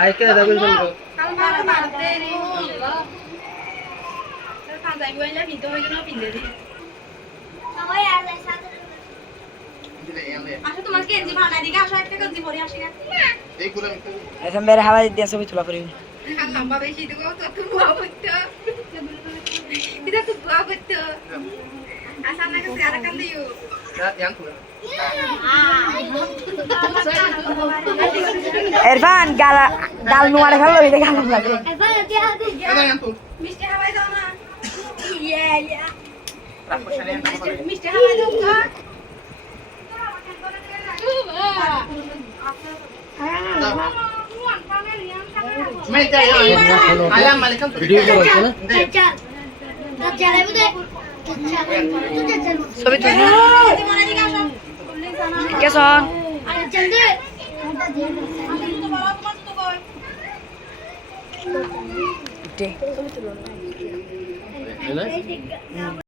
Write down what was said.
I K দাগুন বলবো কাল মারা মারতে রে তো কাজাই বইলা ভিতো হইলো না পিন্দে দি সবাই আর যাই সাথে আসো তোমার কেজি ভাড়া দিকে আসো একটা কেজি ভরে আসি না এই গুলো এখন বেরে হাওয়া দিয়ে ছবি তোলা করি লম্বা বেশি তো তো বুয়া করতে এটা তো বুয়া করতে আসা না কাছে আর কান দিও yang tu ইরফান গাল নোয়ারে ফেললো এটা গাল লাগে yang tu মিষ্টি হাওয়াই দাও না ইয়া ইয়া raposan yang tu মিষ্টি হাওয়াই দাও না Minta ya. Alam malikam tu. Video ko ba na? ছবি তুলি কেস Ini?